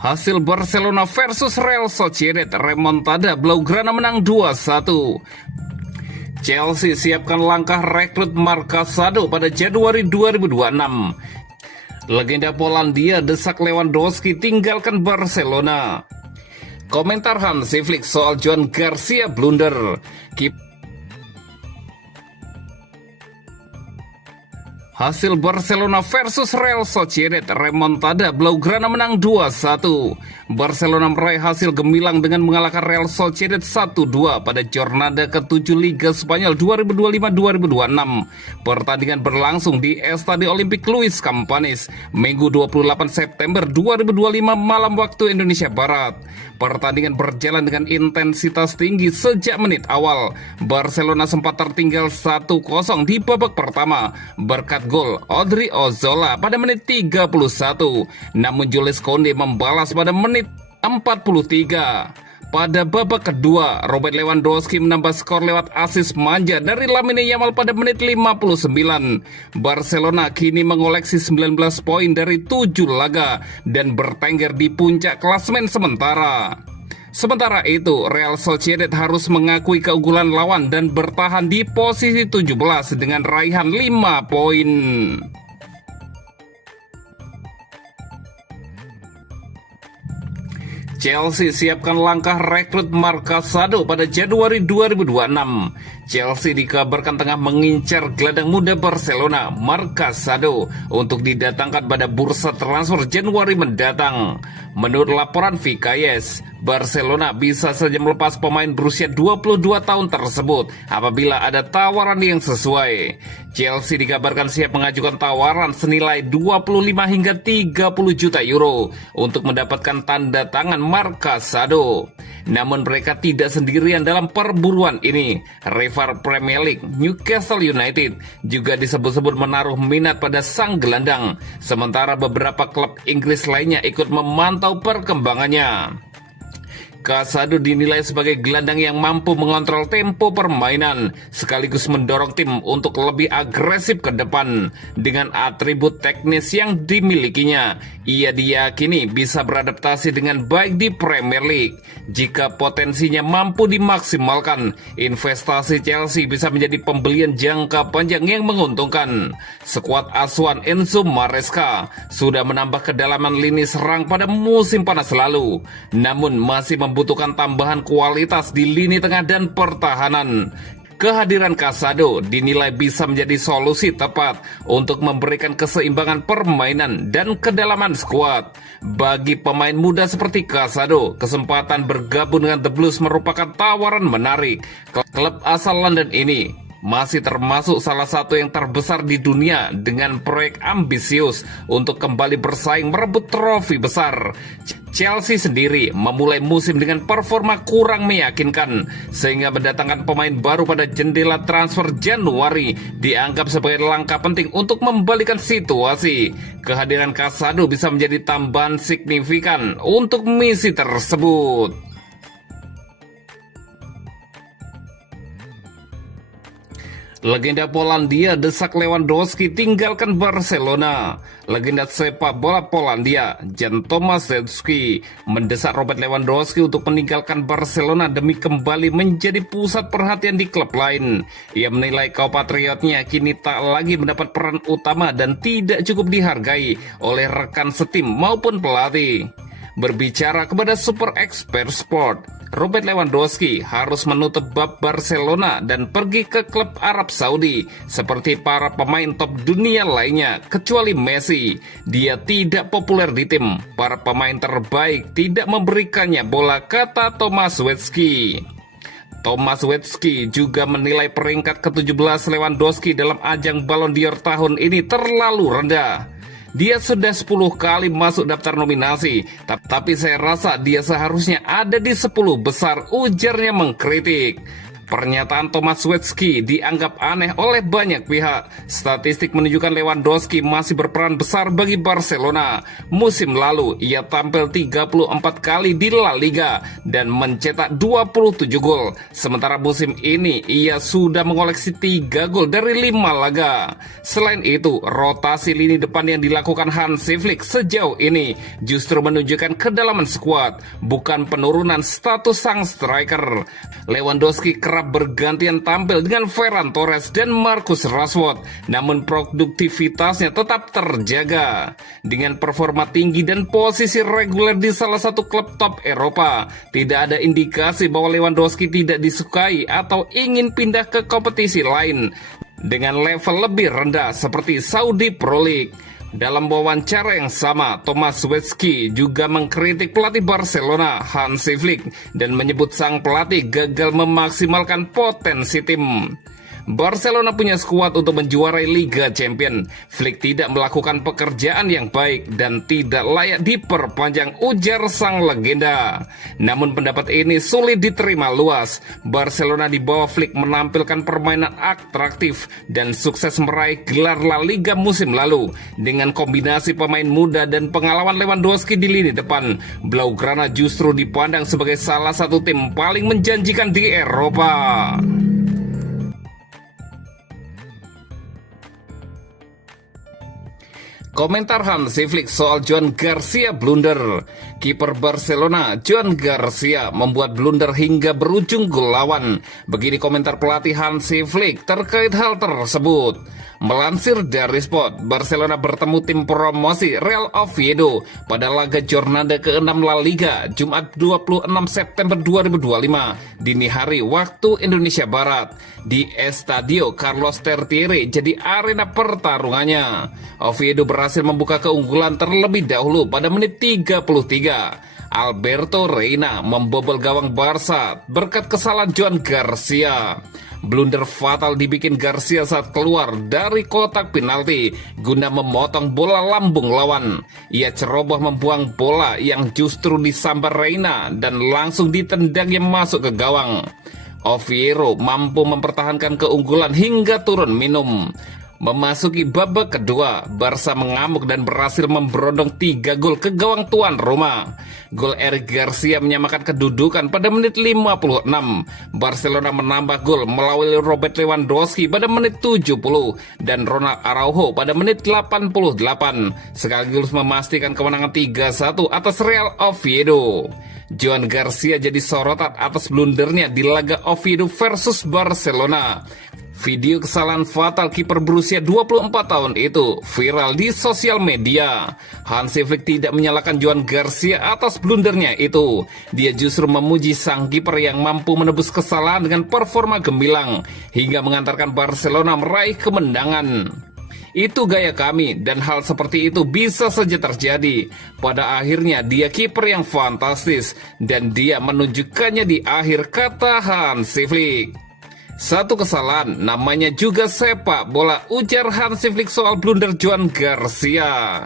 Hasil Barcelona versus Real Sociedad, remontada Blaugrana menang 2-1. Chelsea siapkan langkah rekrut Marcasado pada Januari 2026. Legenda Polandia desak Lewandowski tinggalkan Barcelona. Komentar Hansi Flick soal Joan Garcia blunder. Hasil Barcelona versus Real Sociedad, remontada Blaugrana menang 2-1. Barcelona meraih hasil gemilang dengan mengalahkan Real Sociedad 1-2 pada jornada ke-7 Liga Spanyol 2025-2026. Pertandingan berlangsung di Estadio Olímpic Luis Companys, Minggu 28 September 2025 malam waktu Indonesia Barat. Pertandingan berjalan dengan intensitas tinggi sejak menit awal. Barcelona sempat tertinggal 1-0 di babak pertama berkat gol Odri Ozola pada menit 31. Namun Jules Koundé membalas pada menit 43. Pada babak kedua, Robert Lewandowski menambah skor lewat asis manja dari Lamine Yamal pada menit 59. Barcelona kini mengoleksi 19 poin dari 7 laga dan bertengger di puncak klasemen sementara. Sementara itu, Real Sociedad harus mengakui keunggulan lawan dan bertahan di posisi 17 dengan raihan 5 poin. Chelsea siapkan langkah rekrut Marcasado pada Januari 2026. Chelsea dikabarkan tengah mengincar gelandang muda Barcelona, Marcasado, untuk didatangkan pada bursa transfer Januari mendatang. Menurut laporan Vikayes, Barcelona bisa saja melepas pemain berusia 22 tahun tersebut apabila ada tawaran yang sesuai. Chelsea dikabarkan siap mengajukan tawaran senilai 25 hingga 30 juta euro untuk mendapatkan tanda tangan Marcasado. Namun mereka tidak sendirian dalam perburuan ini. Rival Premier League Newcastle United juga disebut-sebut menaruh minat pada sang gelandang, sementara beberapa klub Inggris lainnya ikut memantau perkembangannya. Casado dinilai sebagai gelandang yang mampu mengontrol tempo permainan sekaligus mendorong tim untuk lebih agresif ke depan. Dengan atribut teknis yang dimilikinya, ia diyakini bisa beradaptasi dengan baik di Premier League. Jika potensinya mampu dimaksimalkan, investasi Chelsea bisa menjadi pembelian jangka panjang yang menguntungkan. Skuad asuhan Enzo Maresca sudah menambah kedalaman lini serang pada musim panas lalu, namun masih membutuhkan tambahan kualitas di lini tengah dan pertahanan. Kehadiran Casado dinilai bisa menjadi solusi tepat untuk memberikan keseimbangan permainan dan kedalaman skuad. Bagi pemain muda seperti Casado, kesempatan bergabung dengan The Blues merupakan tawaran menarik. Klub asal London ini masih termasuk salah satu yang terbesar di dunia dengan proyek ambisius untuk kembali bersaing merebut trofi besar. Chelsea sendiri memulai musim dengan performa kurang meyakinkan, sehingga mendatangkan pemain baru pada jendela transfer Januari dianggap sebagai langkah penting untuk membalikan situasi. Kehadiran Casado bisa menjadi tambahan signifikan untuk misi tersebut. Legenda Polandia desak Lewandowski tinggalkan Barcelona. Legenda sepak bola Polandia, Jan Tomaszewski, mendesak Robert Lewandowski untuk meninggalkan Barcelona demi kembali menjadi pusat perhatian di klub lain. Ia menilai compatriotnya kini tak lagi mendapat peran utama dan tidak cukup dihargai oleh rekan setim maupun pelatih. Berbicara kepada Super Expert Sport, Robert Lewandowski harus menutup bab Barcelona dan pergi ke klub Arab Saudi seperti para pemain top dunia lainnya kecuali Messi. Dia tidak populer di tim. Para pemain terbaik tidak memberikannya bola, kata Tomaszewski. Tomaszewski juga menilai peringkat ke-17 Lewandowski dalam ajang Ballon d'Or tahun ini terlalu rendah. Dia sudah 10 kali masuk daftar nominasi, tapi saya rasa dia seharusnya ada di 10 besar, ujarnya mengkritik. Pernyataan Thomas Swetzky dianggap aneh oleh banyak pihak. Statistik menunjukkan Lewandowski masih berperan besar bagi Barcelona. Musim lalu, ia tampil 34 kali di La Liga dan mencetak 27 gol. Sementara musim ini, ia sudah mengoleksi 3 gol dari 5 laga. Selain itu, rotasi lini depan yang dilakukan Hansi Flick sejauh ini justru menunjukkan kedalaman skuad, bukan penurunan status sang striker. Lewandowski kerap bergantian tampil dengan Ferran Torres dan Marcus Rashford, namun produktivitasnya tetap terjaga. Dengan performa tinggi dan posisi reguler di salah satu klub top Eropa, tidak ada indikasi bahwa Lewandowski tidak disukai atau ingin pindah ke kompetisi lain dengan level lebih rendah seperti Saudi Pro League. Dalam wawancara yang sama, Thomas Swetzky juga mengkritik pelatih Barcelona, Hansi Flick, dan menyebut sang pelatih gagal memaksimalkan potensi tim. Barcelona punya skuad untuk menjuarai Liga Champions. Flick tidak melakukan pekerjaan yang baik dan tidak layak diperpanjang, ujar sang legenda. Namun pendapat ini sulit diterima luas. Barcelona di bawah Flick menampilkan permainan atraktif dan sukses meraih gelar La Liga musim lalu. Dengan kombinasi pemain muda dan pengalaman Lewandowski di lini depan, Blaugrana justru dipandang sebagai salah satu tim paling menjanjikan di Eropa. Komentar Hansi Flick soal Joan Garcia blunder. Kiper Barcelona, Joan Garcia, membuat blunder hingga berujung gol lawan. Begini komentar pelatih Hansi Flick terkait hal tersebut. Melansir dari Sport, Barcelona bertemu tim promosi Real Oviedo pada laga jornada ke-6 La Liga, Jumat 26 September 2025, dini hari waktu Indonesia Barat, di Estadio Carlos Tartiere jadi arena pertarungannya. Oviedo berhasil membuka keunggulan terlebih dahulu pada menit 33. Alberto Reina membobol gawang Barca berkat kesalahan Joan Garcia. Blunder fatal dibikin Garcia saat keluar dari kotak penalti guna memotong bola lambung lawan. Ia ceroboh membuang bola yang justru disambar Reina dan langsung ditendangnya masuk ke gawang. Oviedo mampu mempertahankan keunggulan hingga turun minum. Memasuki babak kedua, Barca mengamuk dan berhasil memberondong 3 gol ke gawang tuan rumah. Gol Eric Garcia menyamakan kedudukan pada menit 56. Barcelona menambah gol melalui Robert Lewandowski pada menit 70 dan Ronald Araujo pada menit 88, sekaligus memastikan kemenangan 3-1 atas Real Oviedo. Joan Garcia jadi sorotan atas blundernya di laga Oviedo versus Barcelona. Video kesalahan fatal kiper berusia 24 tahun itu viral di sosial media. Hansi Flick tidak menyalahkan Joan Garcia atas blundernya itu. Dia justru memuji sang kiper yang mampu menebus kesalahan dengan performa gemilang hingga mengantarkan Barcelona meraih kemenangan. Itu gaya kami dan hal seperti itu bisa saja terjadi. Pada akhirnya dia kiper yang fantastis dan dia menunjukkannya di akhir, kata Hansi Flick. Satu kesalahan namanya juga sepak bola, ujar Hansi Flick soal blunder Joan Garcia.